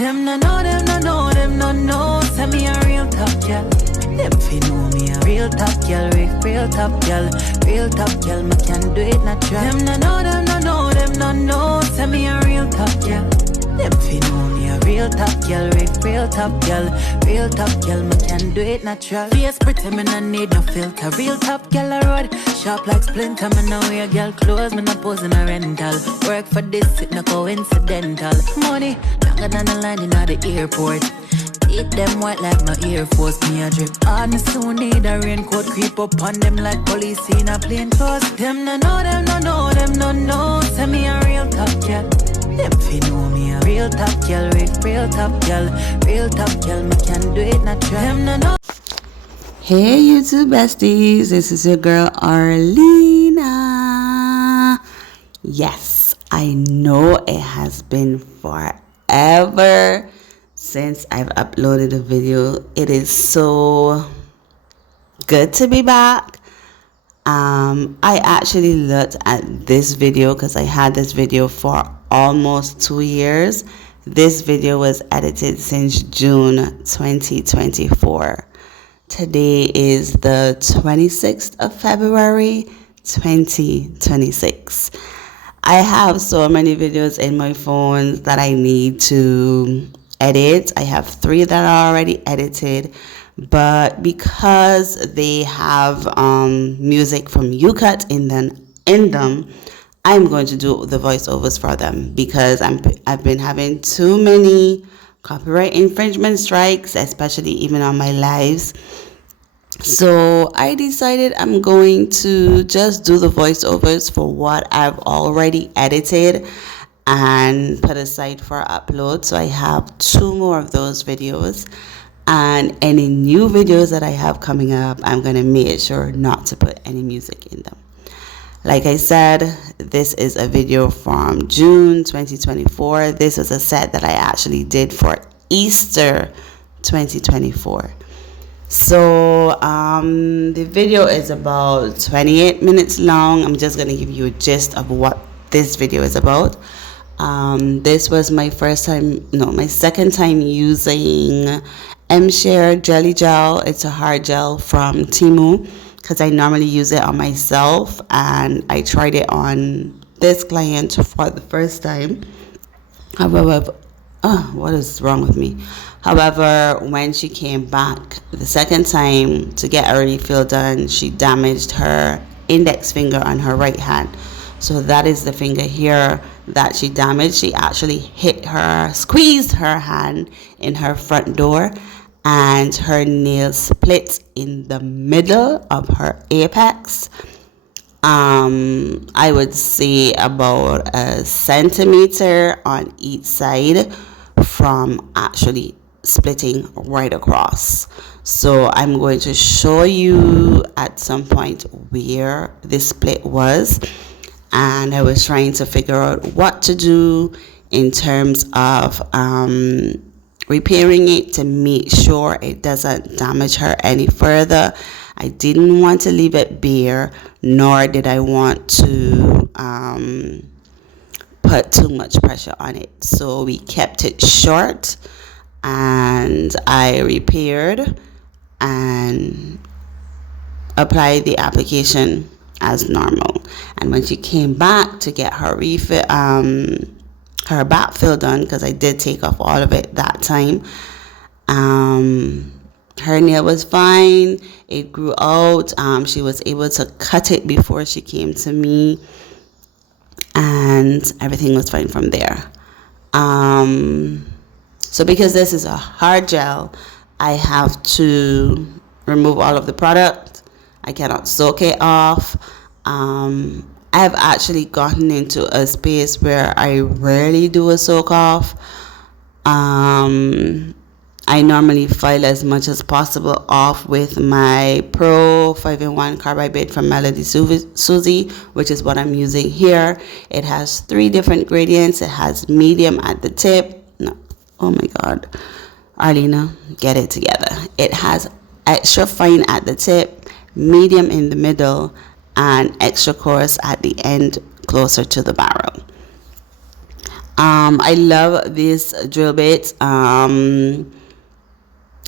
Them no know, them no know, them no know. Send me a real top girl. Them fi know me a real top girl, real top girl, real top girl. Me can do it natural. Them no know, them no know, them no know. Send me a real top girl. Them fi know me a real top girl, real top girl. Me can do it natural. Face pretty, me no need no filter. Real top girl I road, sharp like splinter. Me no wear girl clothes, me no pose in a rental. Work for this, it no coincidental. Money longer than the line in the airport. Eat them white like my Air Force, me a drip. Me soon need a raincoat, creep up on them like police in a plain clothes. Them no know, them no know, them no know. Send me a real top girl. Them fi know me a real top girl, real top girl. Me can do it natural. Them no know. Hey YouTube besties, this is your girl Arlena. Yes, I know it has been forever since I've uploaded a video. It is so good to be back. I actually looked at this video because I had this video for almost 2 years. This video was edited since June 2024. Today is the 26th of February 2026. I have so many videos in my phone that I need to edit. I have 3 that are already edited, but because they have music from UCut in them, I'm going to do the voiceovers for them because I've been having too many copyright infringement strikes, especially even on my lives. So I decided I'm going to just do the voiceovers for what I've already edited and put aside for upload. So I have 2 more of those videos, and any new videos that I have coming up, I'm going to make sure not to put any music in them. Like I said, this is a video from June 2024. This is a set that I actually did for Easter 2024. So the video is about 28 minutes long. I'm just going to give you a gist of what this video is about. This was my second time using M-Share JellyGel. It's a hard gel from Temu because I normally use it on myself, and I tried it on this client for the first time. However, what is wrong with me? However, when she came back the second time to get a refill done, she damaged her index finger on her right hand. So that is the finger here that she damaged. She actually squeezed her hand in her front door, and her nail split in the middle of her apex. I would say about a centimeter on each side from actually splitting right across. So I'm going to show you at some point where this split was, and I was trying to figure out what to do in terms of repairing it to make sure it doesn't damage her any further. I didn't want to leave it bare, nor did I want to put too much pressure on it. So we kept it short, and I repaired and applied the application as normal. And when she came back to get her refill, her backfill done, because I did take off all of it that time, her nail was fine. It grew out. She was able to cut it before she came to me, and everything was fine from there. So because this is a hard gel, I have to remove all of the product. I cannot soak it off. I have actually gotten into a space where I rarely do a soak off. I normally file as much as possible off with my Pro 5-in-1 carbide from Melody Susie, which is what I'm using here. It has 3 different gradients. It has medium at the tip. No, oh my God, Arlena, get it together. It has extra fine at the tip, medium in the middle, and extra coarse at the end closer to the barrel. I love this drill bit.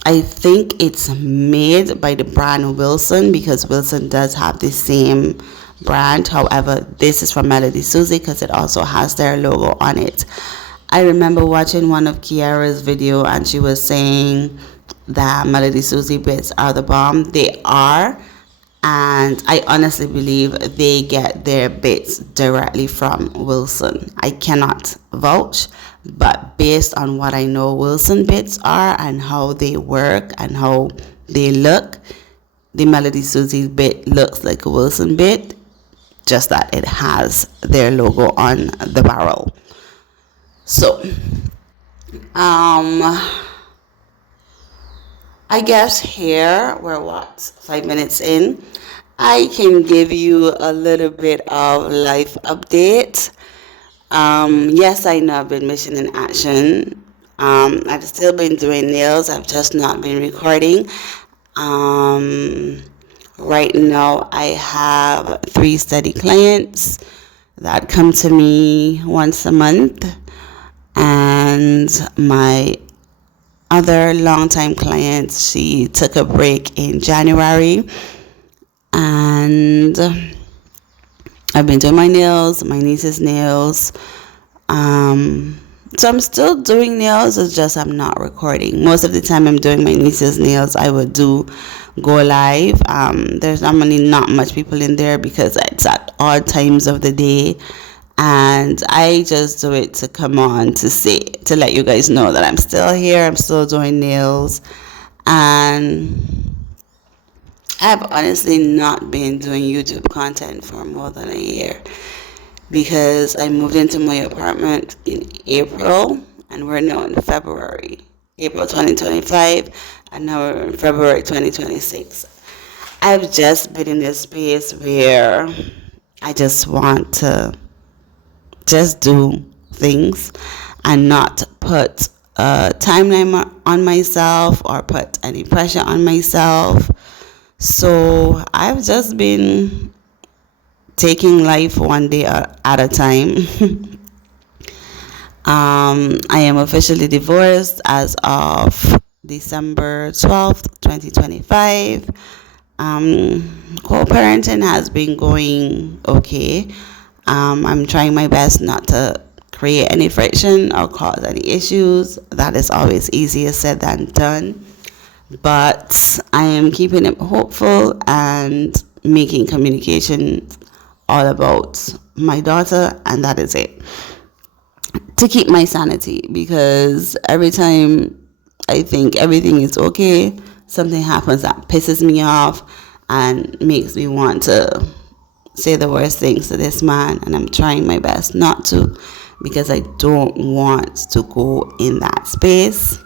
I think it's made by the brand Wilson, because Wilson does have the same brand. However, this is from Melody Susie because it also has their logo on it. I remember watching one of Kiara's video and she was saying that Melody Susie bits are the bomb. They are, and I honestly believe they get their bits directly from Wilson. I cannot vouch, but based on what I know Wilson bits are and how they work and how they look, the Melody Susie bit looks like a Wilson bit, just that it has their logo on the barrel. So I guess here we're 5 minutes in. I can give you a little bit of life update. Yes, I know I've been missing in action. I've still been doing nails. I've just not been recording. Right now I have 3 steady clients that come to me once a month, and my other longtime client, she took a break in January, and I've been doing my nails, my niece's nails. So I'm still doing nails, it's just I'm not recording. Most of the time I'm doing my niece's nails, I would go live. There's normally not much people in there because it's at odd times of the day, and I just do it to come on to let you guys know that I'm still here, I'm still doing nails. And I've honestly not been doing YouTube content for more than a year, because I moved into my apartment in April and we're now in February, April 2025, and now we're in February 2026. I've just been in this space where I just want to just do things and not put a timeline on myself or put any pressure on myself. So I've just been taking life one day at a time. I am officially divorced as of December 12th, 2025. Co-parenting has been going okay. I'm trying my best not to create any friction or cause any issues. That is always easier said than done. But I am keeping it hopeful and making communication all about my daughter, and that is it. To keep my sanity, because every time I think everything is okay, something happens that pisses me off and makes me want to say the worst things to this man, and I'm trying my best not to, because I don't want to go in that space.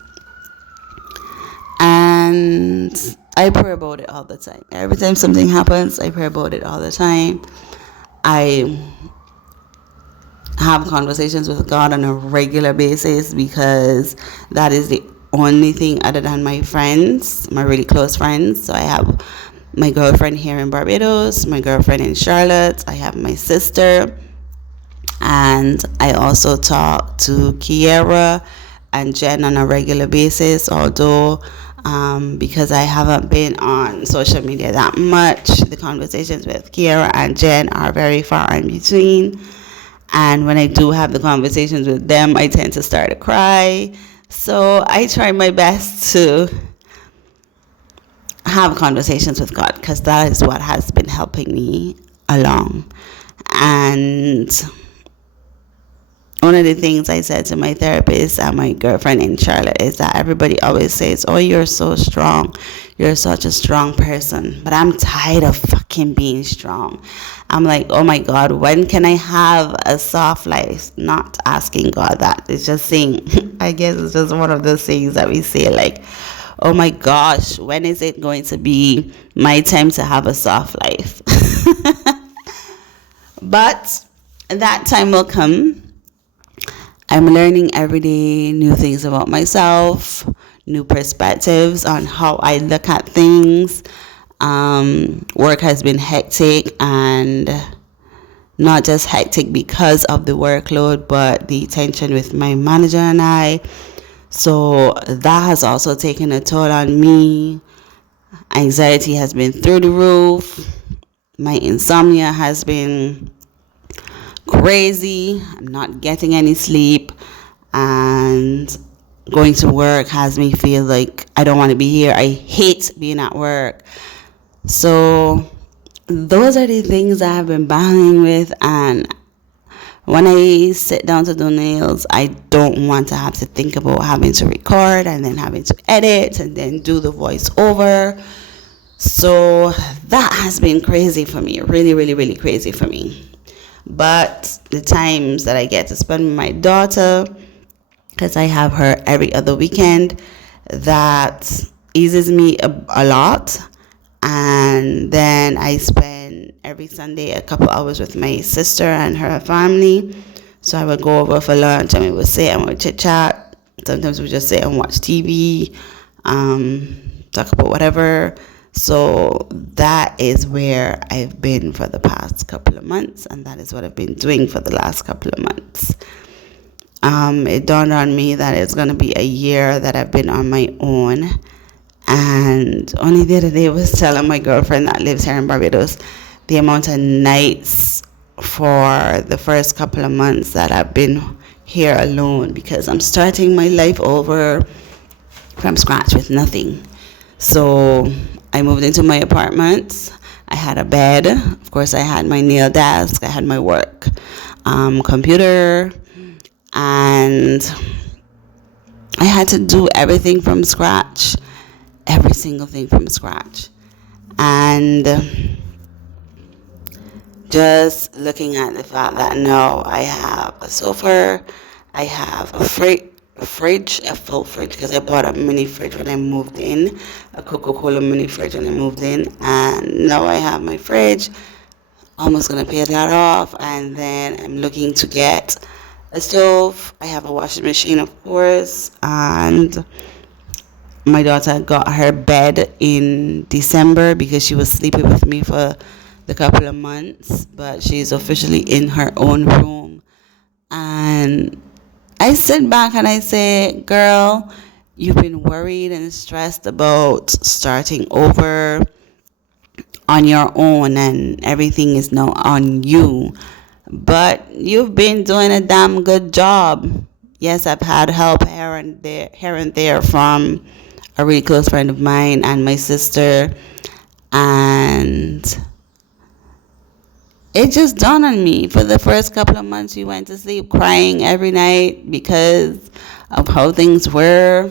And I pray about it all the time. Every time something happens, I pray about it all the time. I have conversations with God on a regular basis, because that is the only thing other than my friends, my really close friends. So I have my girlfriend here in Barbados, my girlfriend in Charlotte, I have my sister, and I also talk to Kiara and Jen on a regular basis, although because I haven't been on social media that much, the conversations with Kiara and Jen are very far in between. And when I do have the conversations with them, I tend to start to cry. So I try my best to have conversations with God, because that is what has been helping me along. And one of the things I said to my therapist and my girlfriend in Charlotte is that everybody always says, oh, you're so strong. You're such a strong person. But I'm tired of fucking being strong. I'm like, oh my God, when can I have a soft life? Not asking God that. It's just saying, I guess it's just one of those things that we say, like, oh my gosh, when is it going to be my time to have a soft life? But that time will come. I'm learning every day new things about myself, new perspectives on how I look at things. Work has been hectic, and not just hectic because of the workload, but the tension with my manager and I. So that has also taken a toll on me. Anxiety has been through the roof. My insomnia has been crazy. I'm not getting any sleep, and going to work has me feel like I don't want to be here. I hate being at work. So those are the things I have been battling with, and when I sit down to do nails, I don't want to have to think about having to record and then having to edit and then do the voiceover. So that has been crazy for me, really, really, really crazy for me. But the times that I get to spend with my daughter, because I have her every other weekend, that eases me a lot. And then I spend every Sunday a couple hours with my sister and her family. So I would go over for lunch and we would sit and we would chit chat. Sometimes we just sit and watch TV, talk about whatever. So that is where I've been for the past couple of months, and that is what I've been doing for the last couple of months. It dawned on me that it's going to be a year that I've been on my own. And only the other day I was telling my girlfriend that lives here in Barbados the amount of nights for the first couple of months that I've been here alone, because I'm starting my life over from scratch with nothing. So I moved into my apartment. I had a bed. Of course, I had my nail desk. I had my work computer. And I had to do everything from scratch. Every single thing from scratch. And just looking at the fact that now I have a sofa, I have a fridge, a full fridge, because I bought a mini fridge when I moved in, a Coca-Cola mini fridge when I moved in, and now I have my fridge. Almost gonna pay that off, and then I'm looking to get a stove. I have a washing machine, of course, and my daughter got her bed in December because she was sleeping with me for the couple of months, but she's officially in her own room. And I sit back and I say, girl, you've been worried and stressed about starting over on your own and everything is now on you. But you've been doing a damn good job. Yes, I've had help here and there from a really close friend of mine and my sister, and it just dawned on me. For the first couple of months, we went to sleep crying every night because of how things were,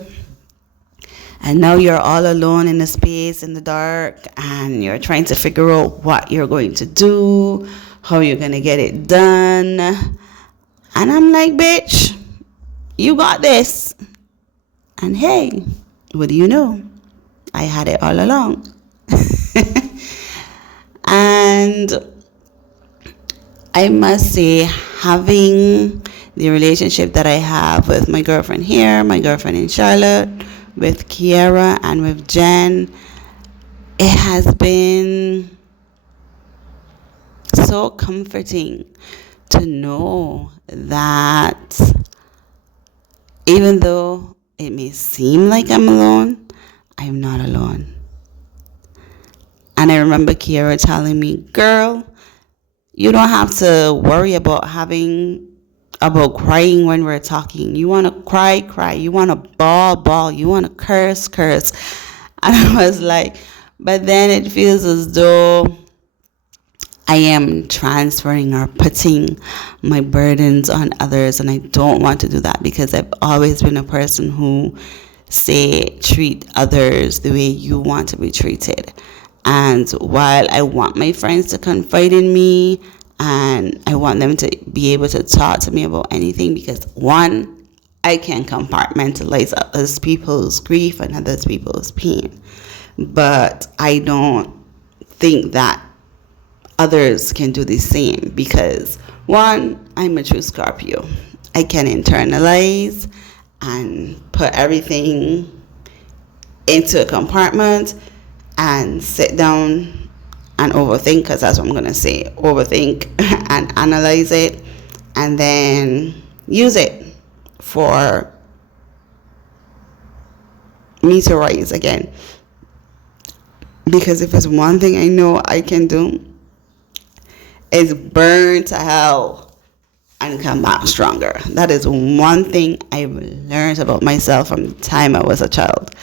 and now you're all alone in a space in the dark, and you're trying to figure out what you're going to do, how you're going to get it done. And I'm like, bitch, you got this. And hey, what do you know? I had it all along. And I must say, having the relationship that I have with my girlfriend here, my girlfriend in Charlotte, with Kiara and with Jen, it has been so comforting to know that even though it may seem like I'm alone, I'm not alone. And I remember Kiara telling me, girl, you don't have to worry about crying when we're talking. You want to cry. You want to bawl. You want to curse. And I was like, but then it feels as though I am transferring or putting my burdens on others, and I don't want to do that because I've always been a person who treat others the way you want to be treated. And while I want my friends to confide in me and I want them to be able to talk to me about anything, because one, I can compartmentalize other people's grief and other people's pain, but I don't think that others can do the same, because one, I'm a true Scorpio. I can internalize and put everything into a compartment and sit down and overthink, because that's what I'm going to say. Overthink and analyze it, and then use it for me to rise again. Because if it's one thing I know I can do, is burn to hell and come back stronger. That is one thing I've learned about myself from the time I was a child.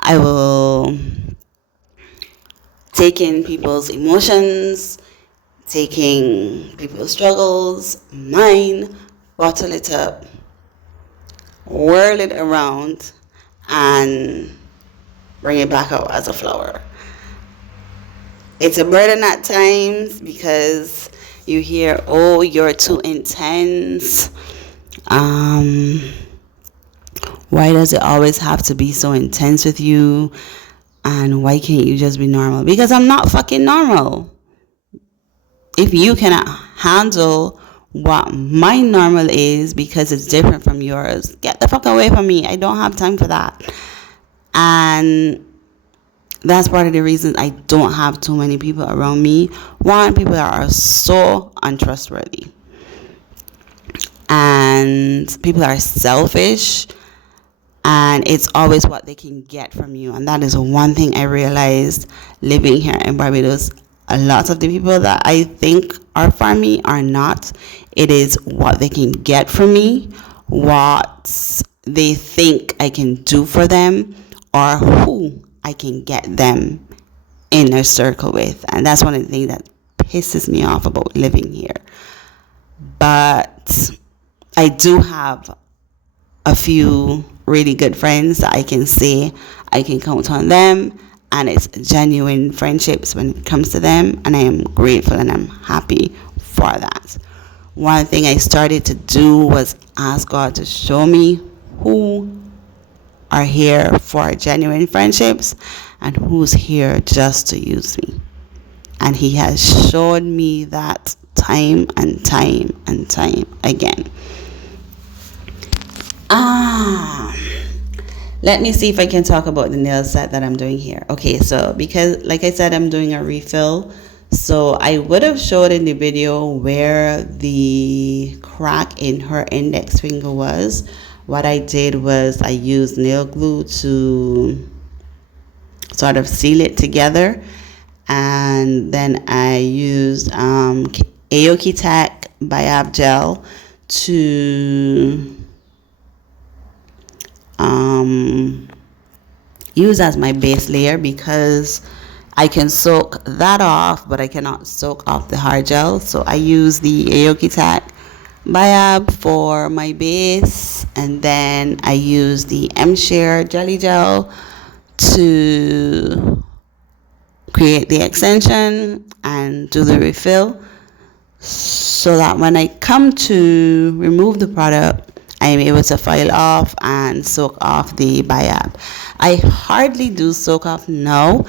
I will take in people's emotions, taking people's struggles, mine, bottle it up, whirl it around, and bring it back out as a flower. It's a burden at times because you hear, oh, you're too intense. Why does it always have to be so intense with you? And why can't you just be normal? Because I'm not fucking normal. If you cannot handle what my normal is because it's different from yours, get the fuck away from me. I don't have time for that. And that's part of the reason I don't have too many people around me. One, people that are so untrustworthy. And people are selfish. And it's always what they can get from you. And that is one thing I realized living here in Barbados. A lot of the people that I think are for me are not. It is what they can get from me, what they think I can do for them, or who I can get them in a circle with. And that's one of the things that pisses me off about living here. But I do have a few really good friends that I can say I can count on them, and it's genuine friendships when it comes to them, and I am grateful and I'm happy for that. One thing I started to do was ask God to show me who are here for genuine friendships and who's here just to use me. And He has showed me that time and time and time again. Let me see if I can talk about the nail set that I'm doing here. Okay, so because like I said, I'm doing a refill. So I would have showed in the video where the crack in her index finger was. What I did was I used nail glue to sort of seal it together. And then I used JellyGel Biab gel to use as my base layer, because I can soak that off, but I cannot soak off the hard gel. So I use the JellyGel Biab for my base, and then I use the M-Share Jelly Gel to create the extension and do the refill, so that when I come to remove the product, I am able to file off and soak off the Biab. I hardly do soak off now,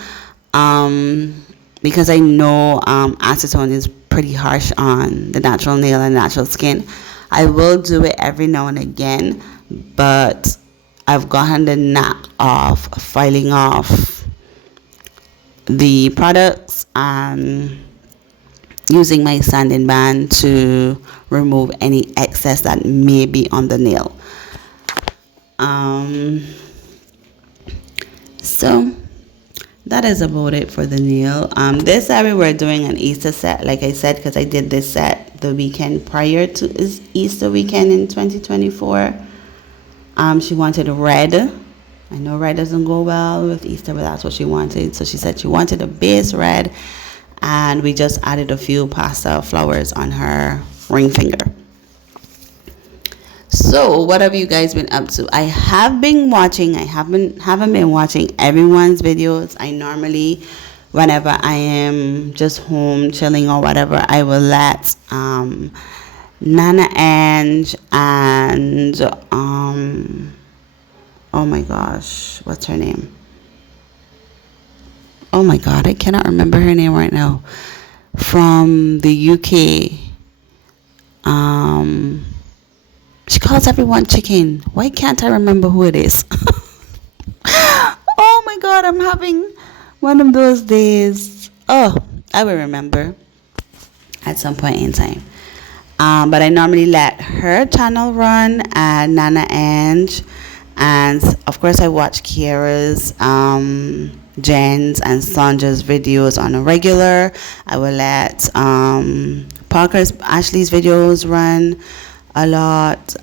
because I know acetone is pretty harsh on the natural nail and natural skin. I will do it every now and again, but I've gotten the knack of filing off the products and using my sanding band to remove any excess that may be on the nail. So that is about it for the nail. This Saturday we're doing an Easter set, like I said, because I did this set the weekend prior to Easter weekend in 2024. She wanted red. I know red doesn't go well with Easter, but that's what she wanted. So she said she wanted a base red, and we just added a few pastel flowers on her ring finger. So what have you guys been up to? I have been watching. I haven't been watching everyone's videos. I normally, whenever I am just home chilling or whatever, I will let Nana Ange and oh my gosh, what's her name? Oh my god, I cannot remember her name right now. From the UK. She calls everyone chicken. Why can't I remember who it is? Oh my god, I'm having one of those days. Oh, I will remember at some point in time. But I normally let her channel run and Nana Ange, and of course I watch Kiara's, Jen's, and Sandra's videos on a regular. I will let Parker's, Ashley's videos run a lot.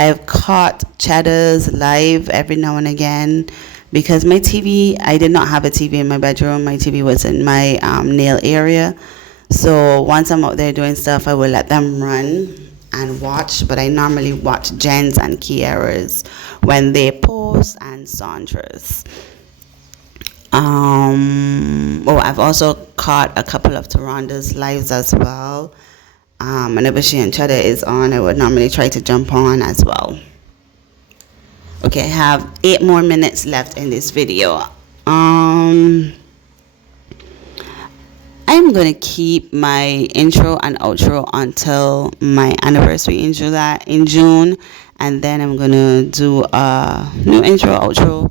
I've caught Cheddar's live every now and again because my TV, I did not have a TV in my bedroom. My TV was in my nail area. So once I'm out there doing stuff, I will let them run and watch. But I normally watch Jen's and Kiara's when they post, and Sandra's. I've also caught a couple of Taronda's lives as well. Whenever she and Cheddar is on, I would normally try to jump on as well. Okay, I have 8 more minutes left in this video. I'm gonna keep my intro and outro until my anniversary in June, and then I'm gonna do a new intro, outro.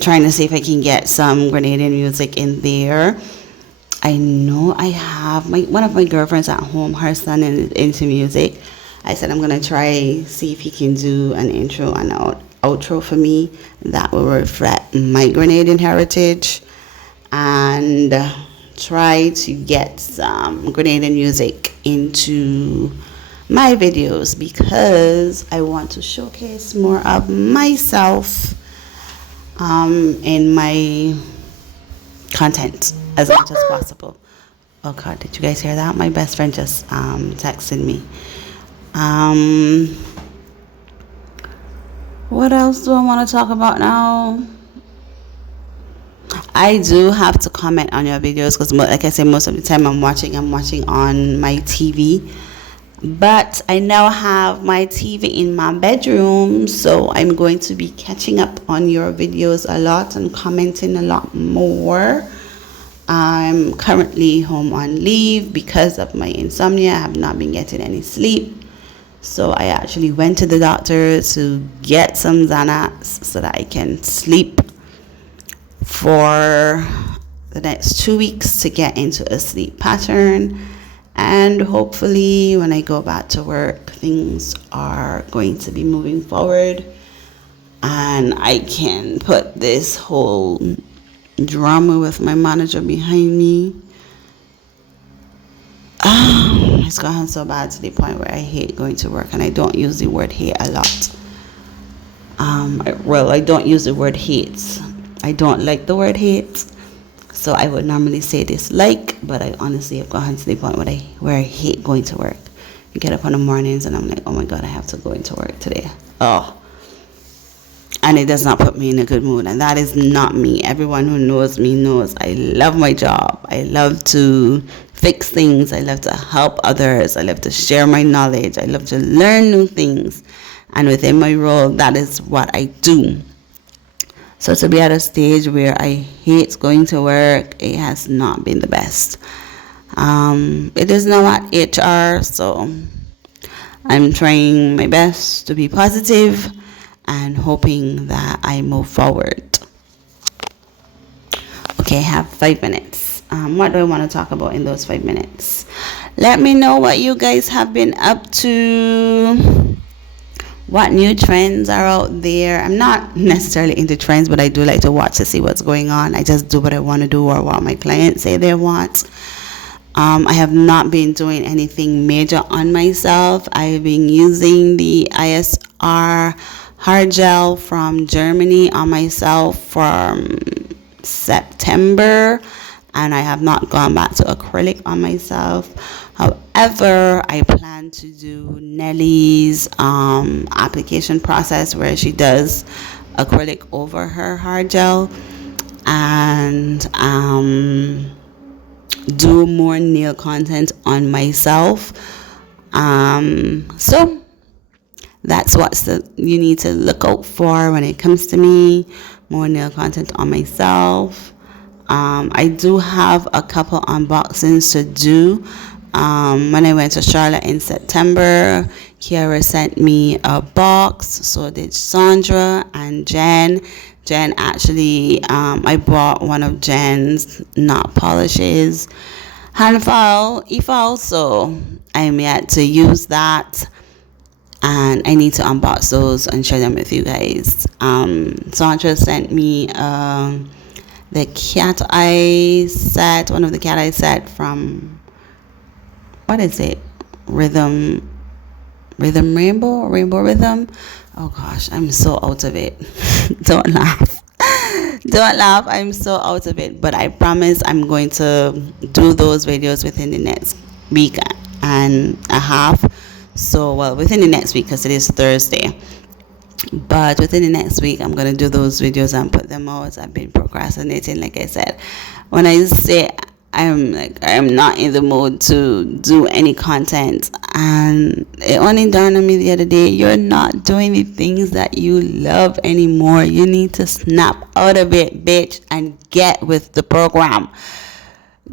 Trying to see if I can get some Grenadian music in there. I know I have one of my girlfriends at home, her son is into music. I said I'm gonna try see if he can do an intro and outro for me that will reflect my Grenadian heritage, and try to get some Grenadian music into my videos because I want to showcase more of myself in my content as much as possible. Oh God, did you guys hear that? My best friend just texted me. What else do I want to talk about now? I do have to comment on your videos because, like I said, most of the time I'm watching on my TV. But I now have my TV in my bedroom, so I'm going to be catching up on your videos a lot and commenting a lot more. I'm currently home on leave because of my insomnia. I have not been getting any sleep. So I actually went to the doctor to get some Xanax so that I can sleep for the next 2 weeks to get into a sleep pattern. And hopefully when I go back to work, things are going to be moving forward and I can put this whole drama with my manager behind me. It's gotten so bad to the point where I hate going to work, and I don't use the word hate a lot. I don't use the word hate. I don't like the word hate. So I would normally say dislike, but I honestly have gotten to the point where I hate going to work. I get up in the mornings and I'm like, oh my God, I have to go into work today. Oh. And it does not put me in a good mood. And that is not me. Everyone who knows me knows I love my job. I love to fix things. I love to help others. I love to share my knowledge. I love to learn new things. And within my role, that is what I do. So to be at a stage where I hate going to work, it has not been the best. It is now at HR, so I'm trying my best to be positive and hoping that I move forward. Okay, I have 5 minutes. What do I want to talk about in those 5 minutes? Let me know what you guys have been up to. What new trends are out there? I'm not necessarily into trends, but I do like to watch to see what's going on. I just do what I want to do or what my clients say they want. I have not been doing anything major on myself. I've been using the ISR hard gel from Germany on myself from September, and I have not gone back to acrylic on myself. However, I plan to do Nellie's application process where she does acrylic over her hard gel, and do more nail content on myself. So that's what you need to look out for when it comes to me. More nail content on myself. I do have a couple unboxings to do. When I went to Charlotte in September, Kiara sent me a box, so did Sandra and Jen. Jen actually, I bought one of Jen's knot polishes, hand file, e-file, so I'm yet to use that, and I need to unbox those and share them with you guys. Sandra sent me the cat eye set, one of the cat eye set from, what is it, Rhythm Rainbow Rhythm. Oh gosh, I'm so out of it. Don't laugh. Don't laugh, I'm so out of it, but I promise I'm going to do those videos within the next week and a half. So, well, within the next week, because it is Thursday, but within the next week I'm going to do those videos and put them out. I've been procrastinating, like I said. When I say I'm not in the mood to do any content, and it only dawned on me the other day, you're not doing the things that you love anymore. You need to snap out of it, bitch, and get with the program.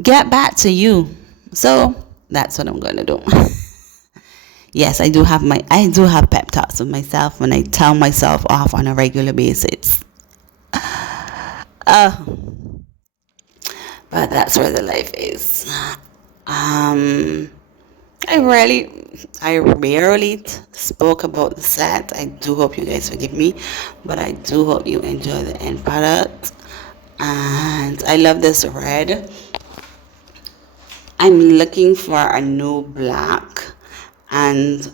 Get back to you. So that's what I'm going to do. Yes, I do have pep talks with myself when I tell myself off on a regular basis. But that's where the life is. I rarely spoke about the set. I do hope you guys forgive me, but I do hope you enjoy the end product. And I love this red. I'm looking for a new black and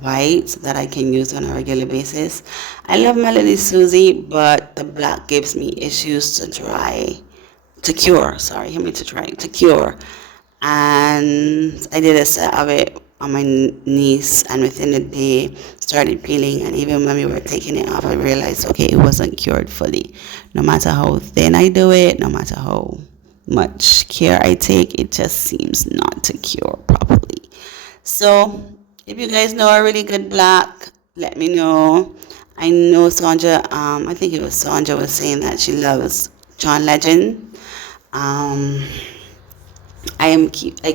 white that I can use on a regular basis. I love Melody Susie, but the black gives me issues to cure. And I did a set of it on my niece, and within the day started peeling, and even when we were taking it off, I realized, okay, it wasn't cured fully. No matter how thin I do it, no matter how much care I take, it just seems not to cure properly. So if you guys know a really good black, let me know. I know Sandra, I think it was Sandra was saying that she loves John Legend. I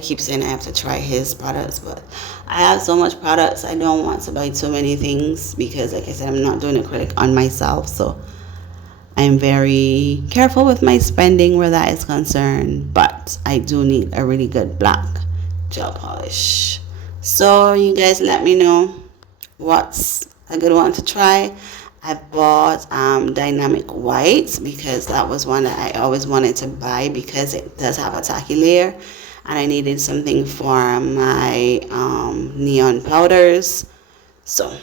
keep saying I have to try his products, but I have so much products, I don't want to buy too many things, because like I said, I'm not doing acrylic on myself, so I'm very careful with my spending where that is concerned. But I do need a really good black gel polish. So you guys let me know what's a good one to try. I bought Dynamic White because that was one that I always wanted to buy, because it does have a tacky layer, and I needed something for my neon powders. So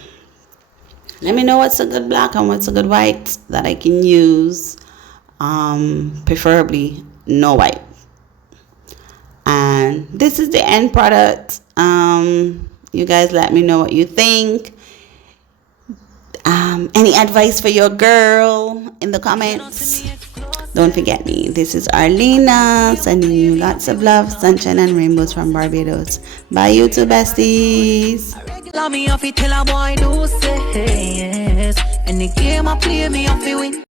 let me know what's a good black and what's a good white that I can use. Preferably no white. And this is the end product. You guys let me know what you think. Any advice for your girl in the comments? Don't forget me. This is Arlena sending you lots of love, sunshine, and rainbows from Barbados. Bye, you two besties. Me off it till a boy do say yes. And the game I play me off it win.